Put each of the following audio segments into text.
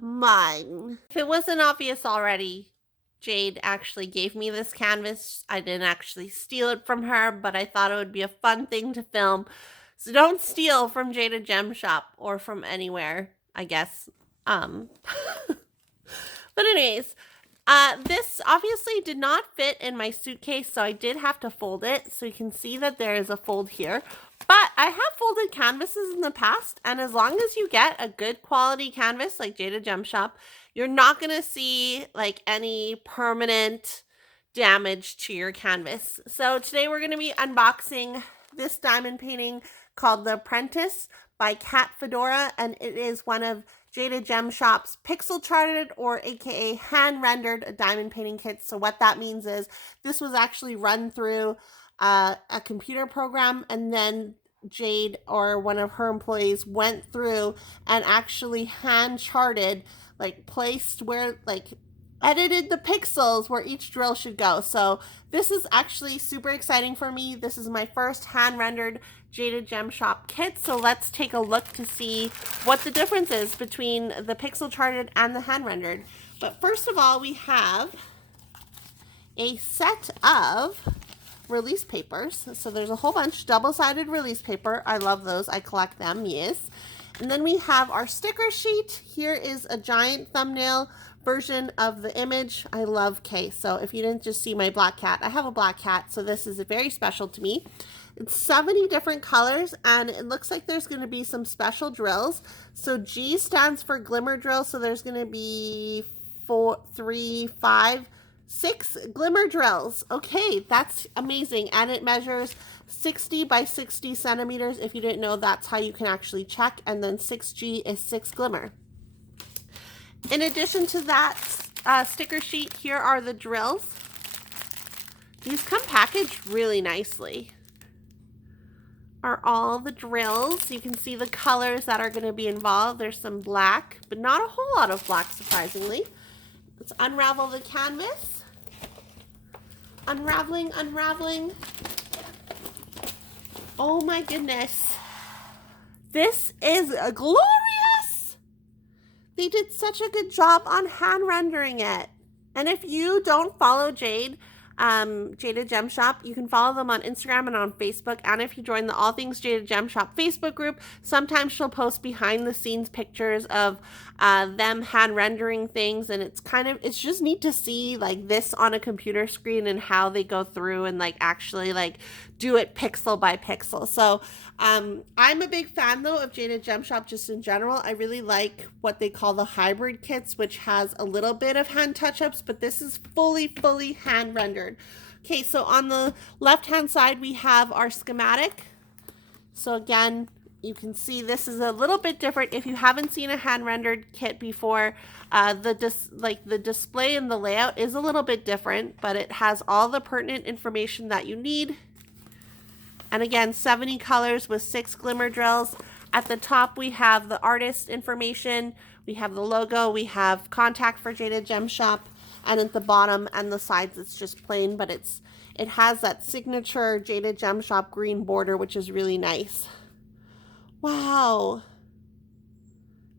Mine. If it wasn't obvious already, Jade actually gave me this canvas. I didn't actually steal it from her, but I thought it would be a fun thing to film. So don't steal from Jaded Gem Shop or from anywhere, I guess. But anyways, this obviously did not fit in my suitcase, so I did have to fold it. So you can see that there is a fold here. But I have folded canvases in the past, and as long as you get a good quality canvas like Jaded Gem Shop, you're not going to see like any permanent damage to your canvas. So today we're going to be unboxing this diamond painting called the Apprentice by Fedora, and it is one of Jaded Gem Shop's pixel charted, or aka hand rendered diamond painting kits. So what that means is this was actually run through a computer program, and then Jade or one of her employees went through and actually hand charted, like placed where, like edited the pixels where each drill should go. So this is actually super exciting for me. This is my first hand rendered Jaded Gem Shop kit. So let's take a look to see what the difference is between the pixel charted and the hand rendered. But first of all, we have a set of release papers. So there's a whole bunch, double-sided release paper. I love those. I collect them, yes. And then we have our sticker sheet. Here is a giant thumbnail version of the image. I love case. So if you didn't just see my black cat, I have a black cat, so this is very special to me. It's 70 different colors, and it looks like there's going to be some special drills. So G stands for glimmer drill, so there's going to be 4, 3, 5, 6 glimmer drills. Okay, that's amazing. And it measures 60 by 60 centimeters. If you didn't know, that's how you can actually check. And then 6G is 6 glimmer. In addition to that sticker sheet, here are the drills. These come packaged really nicely. Are all the drills. You can see the colors that are going to be involved. There's some black, but not a whole lot of black, surprisingly. Let's unravel the canvas. Unraveling, unraveling. Oh my goodness. This is glorious. They did such a good job on hand rendering it. And if you don't follow Jade, Jaded Gem Shop, you can follow them on Instagram and on Facebook. And if you join the All Things Jaded Gem Shop Facebook group, sometimes she'll post behind the scenes pictures of them hand rendering things, and it's just neat to see like this on a computer screen and how they go through and like actually like do it pixel by pixel. So I'm a big fan though of Jaded Gem Shop just in general. I really like what they call the hybrid kits, which has a little bit of hand touch-ups, but this is fully hand rendered. Okay, so on the left hand side we have our schematic. So again, you can see this is a little bit different. If you haven't seen a hand rendered kit before, the display and the layout is a little bit different, but it has all the pertinent information that you need. And again, 70 colors with 6 glimmer drills. At the top, we have the artist information. We have the logo. We have contact for Jaded Gem Shop. And at the bottom and the sides, it's just plain, but it has that signature Jaded Gem Shop green border, which is really nice. Wow.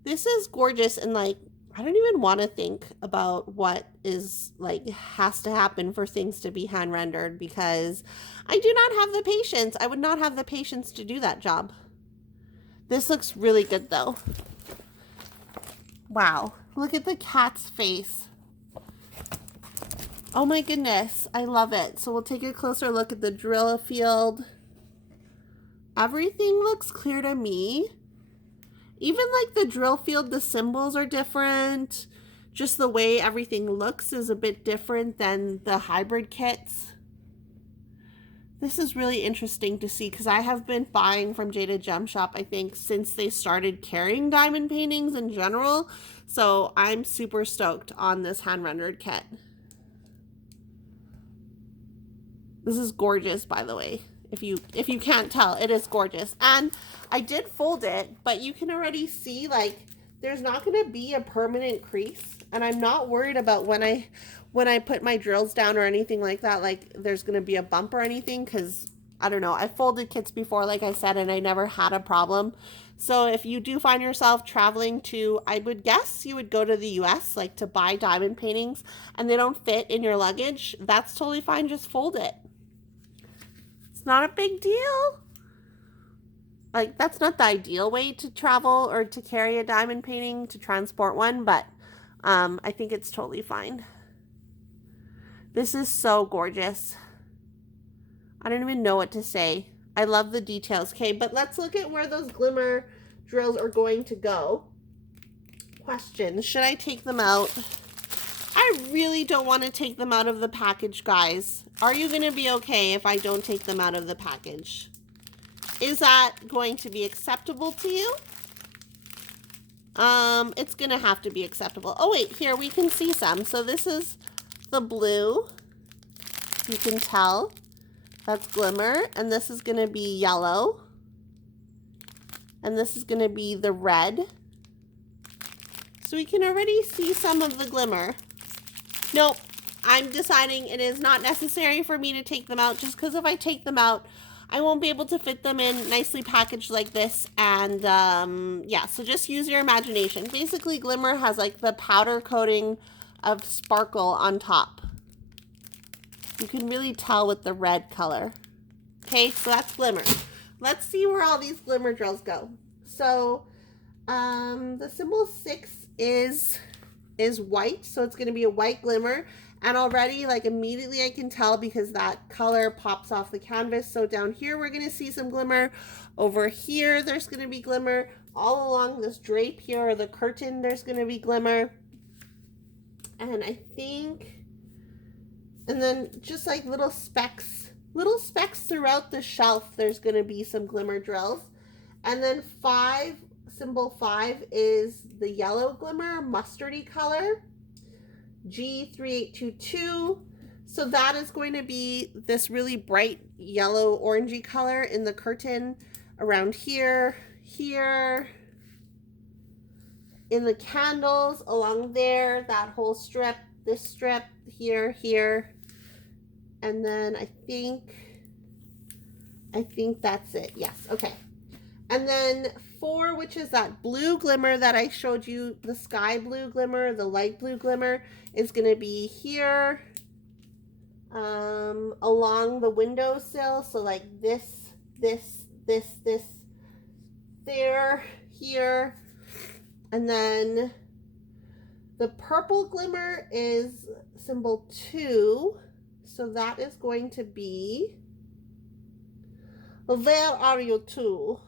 This is gorgeous, and like, I don't even want to think about what is like has to happen for things to be hand rendered, because I do not have the patience. I would not have the patience to do that job. This looks really good though. Wow. Look at the cat's face. Oh my goodness. I love it. So we'll take a closer look at the drill field. Everything looks clear to me. Even like the drill field, the symbols are different. Just the way everything looks is a bit different than the hybrid kits. This is really interesting to see, because I have been buying from Jaded Gem Shop, I think, since they started carrying diamond paintings in general. So I'm super stoked on this hand rendered kit. This is gorgeous, by the way. If you can't tell, it is gorgeous. And I did fold it, but you can already see like there's not going to be a permanent crease, and I'm not worried about when I put my drills down or anything like that, like there's going to be a bump or anything, because I don't know. I folded kits before, like I said, and I never had a problem. So if you do find yourself traveling to, I would guess you would go to the US, like to buy diamond paintings, and they don't fit in your luggage, that's totally fine. Just fold it. It's not a big deal. Like, that's not the ideal way to travel or to carry a diamond painting, to transport one, but I think it's totally fine. This is so gorgeous. I don't even know what to say. I love the details. Okay, but let's look at where those glimmer drills are going to go. Question, should I take them out? I really don't want to take them out of the package, guys. Are you going to be okay if I don't take them out of the package? Is that going to be acceptable to you? It's going to have to be acceptable. Oh, wait, here we can see some. So this is the blue. You can tell. That's glimmer, and this is going to be yellow, and this is going to be the red. So we can already see some of the glimmer. Nope, I'm deciding it is not necessary for me to take them out, just because if I take them out, I won't be able to fit them in nicely packaged like this, and yeah, so just use your imagination. Basically, glimmer has like the powder coating of sparkle on top. You can really tell with the red color. Okay, so that's glimmer. Let's see where all these glimmer drills go. So the symbol 6 is white, so it's going to be a white glimmer. And already, like, immediately I can tell because that color pops off the canvas. So down here we're going to see some glimmer. Over here there's going to be glimmer. All along this drape here, or the curtain, there's going to be glimmer. And I think... And then just like little specks throughout the shelf, there's going to be some glimmer drills. And then 5, symbol 5 is the yellow glimmer, mustardy color, G3822. So that is going to be this really bright yellow orangey color in the curtain around here, here, in the candles along there, that whole strip, this strip, here, here. And then I think that's it. Yes, okay. And then 4, which is that blue glimmer that I showed you, the sky blue glimmer, the light blue glimmer, is going to be here along the windowsill. So like this, there, here. And then the purple glimmer is symbol 2. So that is going to be, where are you two?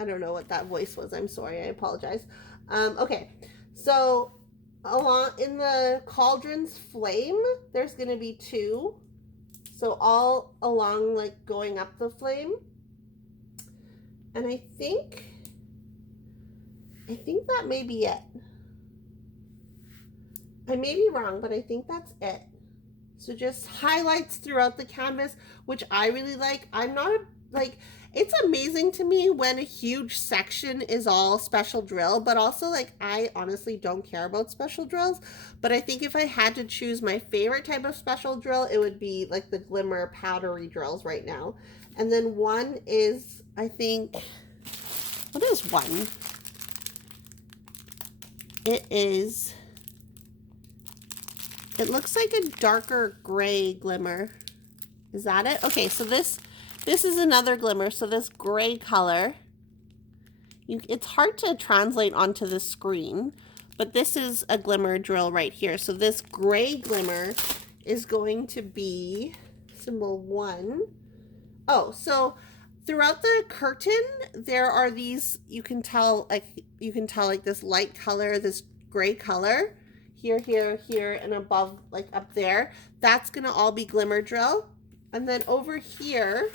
I don't know what that voice was. I'm sorry. I apologize. Okay. So along in the cauldron's flame, there's going to be 2. So all along, like going up the flame. And I think that may be it. I may be wrong, but I think that's it. So just highlights throughout the canvas, which I really like. I'm not like, it's amazing to me when a huge section is all special drill, but also like, I honestly don't care about special drills, but I think if I had to choose my favorite type of special drill, it would be like the glimmer powdery drills right now. And then 1 is, I think, what is 1? It looks like a darker gray glimmer. Is that it? Okay, so this is another glimmer. So this gray color, it's hard to translate onto the screen, but this is a glimmer drill right here. So this gray glimmer is going to be symbol 1. Oh, so throughout the curtain, there are these, you can tell like this light color, this gray color. Here, here, here, and above, like up there. That's going to all be glimmer drill. And then over here,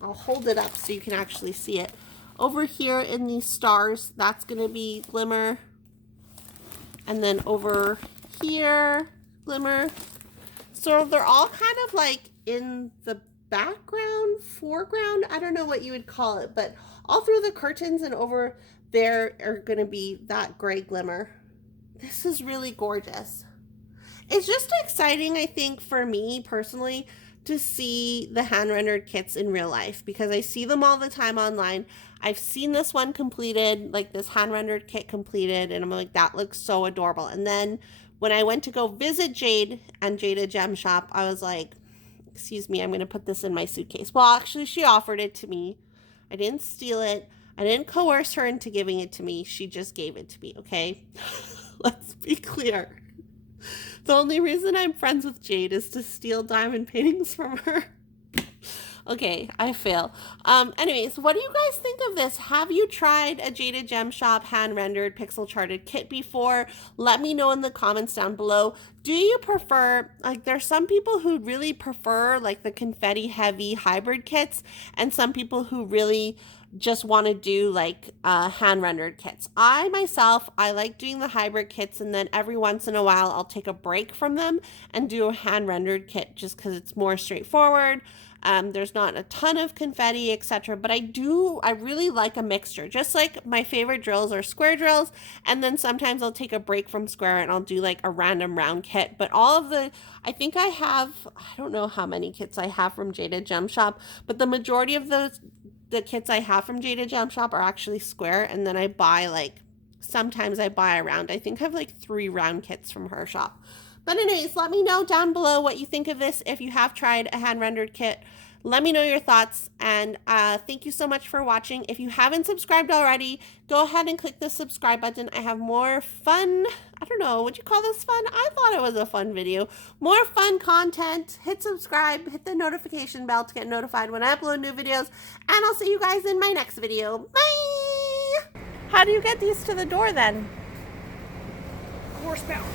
I'll hold it up so you can actually see it. Over here in these stars, that's going to be glimmer. And then over here, glimmer. So they're all kind of like in the background, foreground. I don't know what you would call it, but all through the curtains and over there are going to be that gray glimmer. This is really gorgeous. It's just exciting, I think, for me personally, to see the hand-rendered kits in real life because I see them all the time online. I've seen this one completed, like this hand-rendered kit completed, and I'm like, that looks so adorable. And then when I went to go visit Jade and Jaded Gem Shop, I was like, excuse me, I'm going to put this in my suitcase. Well, actually, she offered it to me. I didn't steal it. I didn't coerce her into giving it to me. She just gave it to me, okay? Let's be clear. The only reason I'm friends with Jade is to steal diamond paintings from her. Okay, I fail. Anyways, what do you guys think of this? Have you tried a Jaded Gem Shop hand-rendered pixel charted kit before? Let me know in the comments down below. Do you prefer, like, there's some people who really prefer like the confetti heavy hybrid kits, and some people who really just want to do like hand-rendered kits. I myself, I like doing the hybrid kits, and then every once in a while I'll take a break from them and do a hand-rendered kit just because it's more straightforward. There's not a ton of confetti, etc. But I really like a mixture. Just like my favorite drills are square drills, and then sometimes I'll take a break from square and I'll do like a random round kit. But I think I don't know how many kits I have from Jaded Gem Shop, but the majority of the kits I have from Jaded Gem Shop are actually square, and then sometimes I buy a round. I think I have like 3 round kits from her shop. But anyways, let me know down below what you think of this. If you have tried a hand-rendered kit, let me know your thoughts. And thank you so much for watching. If you haven't subscribed already, go ahead and click the subscribe button. I have more fun, I don't know, would you call this fun? I thought it was a fun video. More fun content. Hit subscribe, hit the notification bell to get notified when I upload new videos. And I'll see you guys in my next video. Bye! How do you get these to the door then? Horsepower.